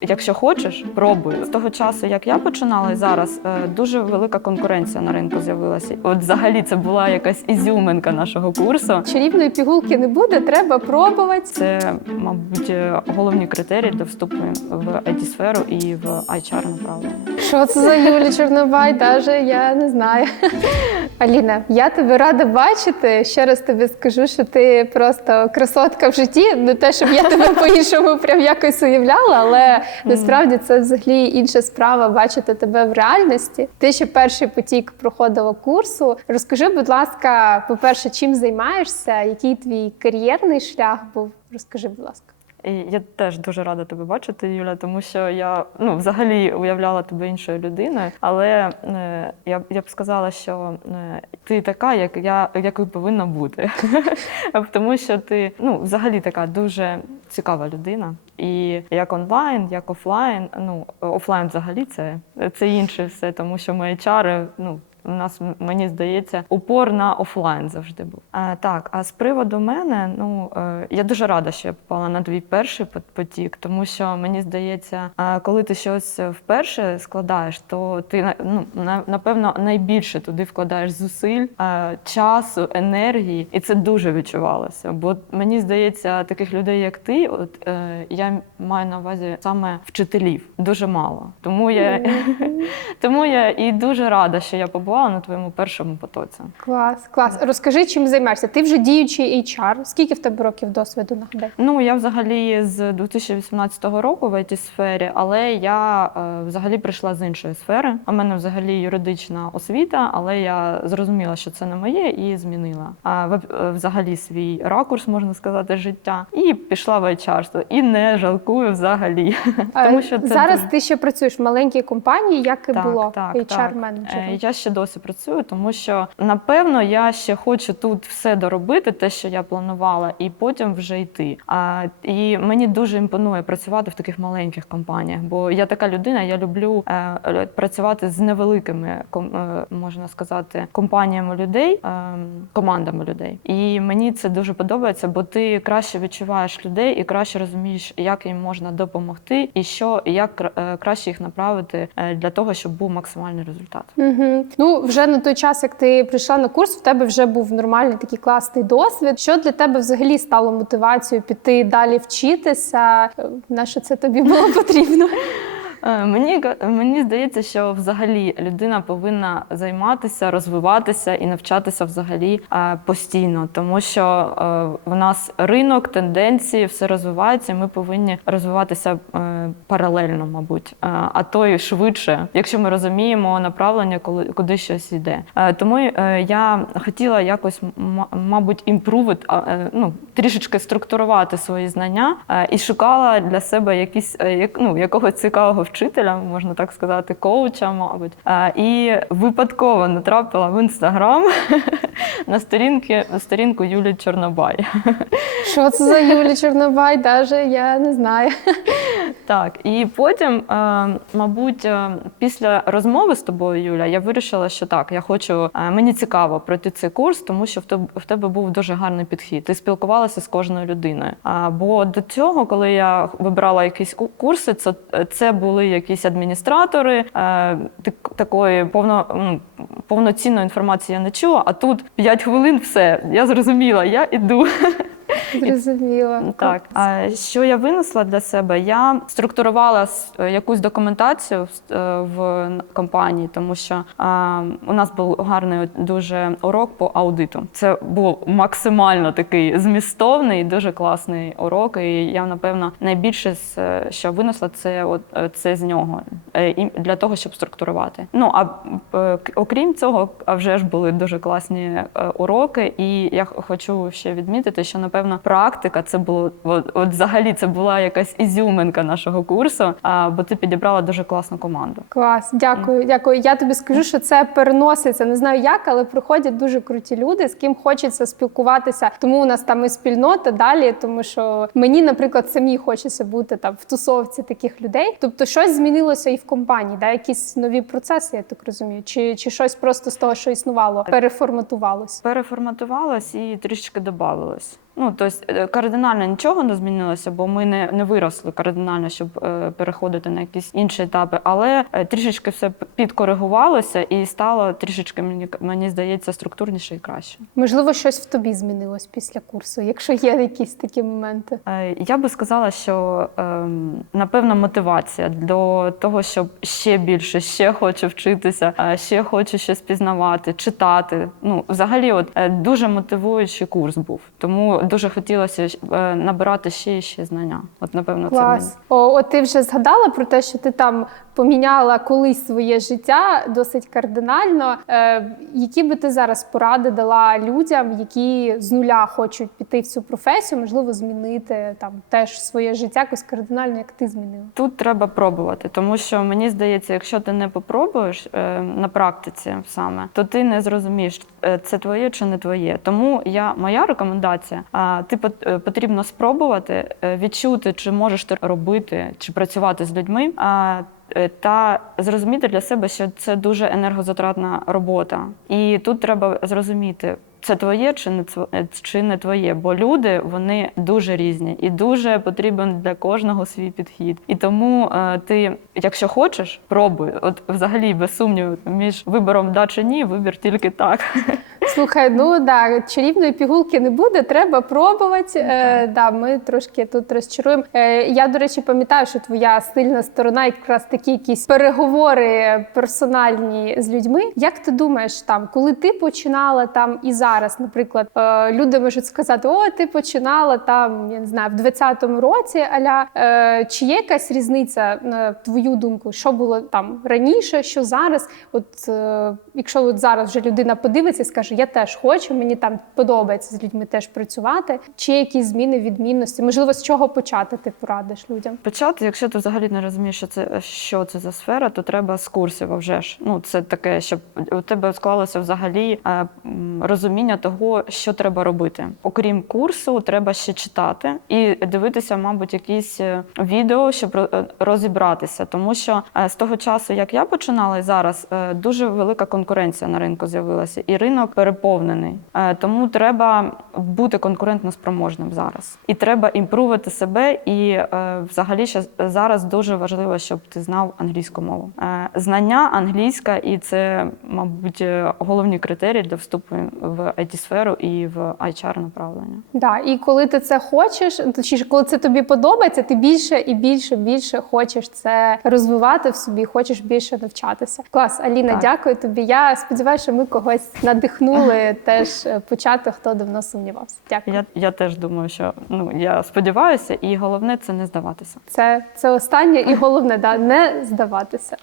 Якщо хочеш, пробуй. З того часу, як я починала, і зараз е, дуже велика конкуренція на ринку з'явилася. От взагалі це була якась ізюминка нашого курсу. Чарівної пігулки не буде, треба пробувати. Це, мабуть, е, головні критерії для вступу в it сферу і в HR направлення. Що це за Юлія Чорнобай? Даже я не знаю. Аліна, я тебе рада бачити. Ще раз тобі скажу, що ти просто красотка в житті. Не те, щоб я тебе по-іншому прям якось уявляла, але насправді це взагалі інша справа бачити тебе в реальності. Ти ще перший потік проходила курсу. Розкажи, будь ласка, по-перше, чим займаєшся? Який твій кар'єрний шлях був? Розкажи, будь ласка. І я теж дуже рада тебе бачити, Юля, тому що я ну взагалі уявляла тебе іншою людиною. Але е, я, я б сказала, що е, ти така, як я якою повинна бути. тому що ти ну взагалі така дуже цікава людина. І як онлайн, як офлайн. Ну офлайн взагалі це, це інше все, тому що ми чари, ну. У нас мені здається упор на офлайн завжди був. А, так, а з приводу мене, ну е, я дуже рада, що я попала на твій перший пот- потік, тому що мені здається, е, коли ти щось вперше складаєш, то ти ну напевно найбільше туди вкладаєш зусиль, е, часу, енергії, і це дуже відчувалося. Бо мені здається, таких людей, як ти, от е, я маю на увазі саме вчителів, дуже мало. Тому я тому я і дуже рада, що я побувала на твоєму першому потоці. Клас, клас. Розкажи, чим займаєшся. Ти вже діючий HR. Скільки в тебе років досвіду нагадай? Ну я взагалі з 2018 року в it сфері, але я е, взагалі прийшла з іншої сфери. У мене взагалі юридична освіта, але я зрозуміла, що це не моє, і змінила а, е, взагалі свій ракурс, можна сказати, життя, і пішла в HR. І не жалкую взагалі. Тому що це зараз ти ще працюєш в маленькій компанії, як і Так, було так, HR так. менеджером. Е, Я ще досі працюю, тому що напевно я ще хочу тут все доробити, те, що я планувала, і потім вже йти. А і мені дуже імпонує працювати в таких маленьких компаніях, бо я така людина, я люблю е, е, працювати з невеликими е, можна сказати, компаніями людей, е, командами людей. І мені це дуже подобається, бо ти краще відчуваєш людей і краще розумієш, як їм можна допомогти, і що і як е, краще їх направити е, для того, щоб був максимальний результат. Угу. Ну, вже на той час, як ти прийшла на курс, в тебе вже був нормальний такий класний досвід. Що для тебе взагалі стало мотивацією піти далі вчитися? Е, На що це тобі було потрібно? Е, Мені мені здається, що взагалі людина повинна займатися, розвиватися і навчатися взагалі е, постійно, тому що е, в нас ринок, тенденції, все розвивається. Ми повинні розвиватися паралельно, мабуть, а то й швидше, якщо ми розуміємо направлення, коли куди щось йде. Тому я хотіла якось, мабуть, імпрувити, ну трішечки структурувати свої знання е, і шукала для себе якісь е, як, ну, якогось цікавого вчителя, можна так сказати, коуча, мабуть. Е, І випадково натрапила в інстаграм на сторінки на сторінку Юлії Чорнобай. Що це за Юлія Чорнобай? Даже я не знаю. Так, і потім, е, мабуть, е, після розмови з тобою, Юля, я вирішила, що так, я хочу, е, мені цікаво пройти цей курс, тому що в тебе, був дуже гарний підхід. Ти спілкувалася з кожною людиною. Бо до цього, коли я вибирала якісь ку- курси, це, це були якісь адміністратори, такої повно, м, повноцінної інформації я не чула. А тут 5 хвилин все, я зрозуміла, я іду. Зрозуміла. Так, а що я винесла для себе? Я структурувала е, якусь документацію в- е, компанії, тому що у нас був гарний дуже урок по аудиту. Це був максимально такий змістовний, дуже класний урок. І я напевно найбільше е, що винесла, це от це з нього для того, щоб структурувати. Ну а окрім цього, а вже ж були дуже класні уроки, і я хочу ще відмітити, що напевно практика це було от, от взагалі це була якась ізюминка нашого курсу. А бо ти підібрала дуже класну команду. Клас, дякую, дякую. Я тобі скажу, що це переноситься. Не знаю як, але приходять дуже круті люди, з ким хочеться спілкуватися. Тому у нас там і спільнота далі. Тому що мені, наприклад, самі хочеться бути там в тусовці таких людей. Тобто, щось змінилося і в компанії, да? якісь нові процеси, я так розумію, чи, чи щось просто з того, що існувало, переформатувалось. Переформатувалась і трішечки додавалось. Ну тобто е, кардинально нічого не змінилося, бо ми не, не виросли кардинально, щоб е, переходити на якісь інші етапи. Але е, трішечки все підкоригувалося і стало трішечки мені мені здається структурніше і краще. Можливо, щось в тобі змінилось після курсу, якщо є якісь такі моменти. Е, Я би сказала, що ем, напевно мотивація до того, щоб ще більше, ще хочу вчитися, е, ще хочу щось пізнавати, читати. Ну, взагалі, от е, дуже мотивуючий курс був. Тому дуже хотілося е, набирати ще і ще знання. От, напевно, це мені. О, от ти вже згадала про те, що ти там поміняла колись своє життя досить кардинально. Е, які би ти зараз поради дала людям, які з нуля хочуть піти в цю професію, можливо, змінити там теж своє життя якось кардинально, як ти змінила? Тут треба пробувати, тому що мені здається, якщо ти не попробуєш е, на практиці саме, то ти не зрозумієш, е, це твоє чи не твоє. Тому я моя рекомендація: ти е, потрібно спробувати е, відчути, чи можеш ти робити чи працювати з людьми. А, е, та зрозуміти для себе, що це дуже енергозатратна робота, і тут треба зрозуміти, це твоє чи не чи не твоє, бо люди вони дуже різні і дуже потрібен для кожного свій підхід. І тому е, ти, якщо хочеш, пробуй. От взагалі без сумніву між вибором да чи ні, вибір тільки так. Слухай, ну да, чарівної пігулки не буде, треба пробувати. Е, да, ми трошки тут розчаруємо. Е, я, до речі, пам'ятаю, що твоя сильна сторона якраз такі якісь переговори персональні з людьми. Як ти думаєш, там, коли ти починала там і зараз, наприклад, е, люди можуть сказати: О, ти починала там, я не знаю, в 20-му році, аля е, чи є якась різниця на твою думку, що було там раніше, що зараз? От е, якщо от зараз вже людина подивиться і скаже, я теж хочу, мені там подобається з людьми теж працювати. Чи якісь зміни, відмінності? Можливо, з чого почати ти порадиш людям? Почати, якщо ти взагалі не розумієш, що це що це за сфера, то треба з курсів, а вже ж. Ну це таке, щоб у тебе склалося взагалі е, розуміння того, що треба робити. Окрім курсу, треба ще читати і дивитися, мабуть, якісь е, відео, щоб е, розібратися. Тому що з того часу, як я починала, і зараз дуже велика конкуренція на ринку з'явилася, і ринок переповнений. Е, Тому треба бути конкурентно спроможним зараз. І треба імпрувати себе. І е, взагалі ще зараз дуже важливо, щоб ти знав англійську мову. Е, знання англійська, і це, мабуть, головні критерії для вступу в it сферу і в HR направлення. Да, і коли ти це хочеш, точніше, коли це тобі подобається, ти більше і більше більше хочеш це розвивати в собі, хочеш більше навчатися. Клас, Аліна, Так. дякую тобі. Я сподіваюся, що ми когось надихнули теж е, почати, хто давно сумнівався. Дякую. Я, я теж думаю, що ну я сподіваюся, і головне це не здаватися. Це, це останнє і головне, да, не здаватися.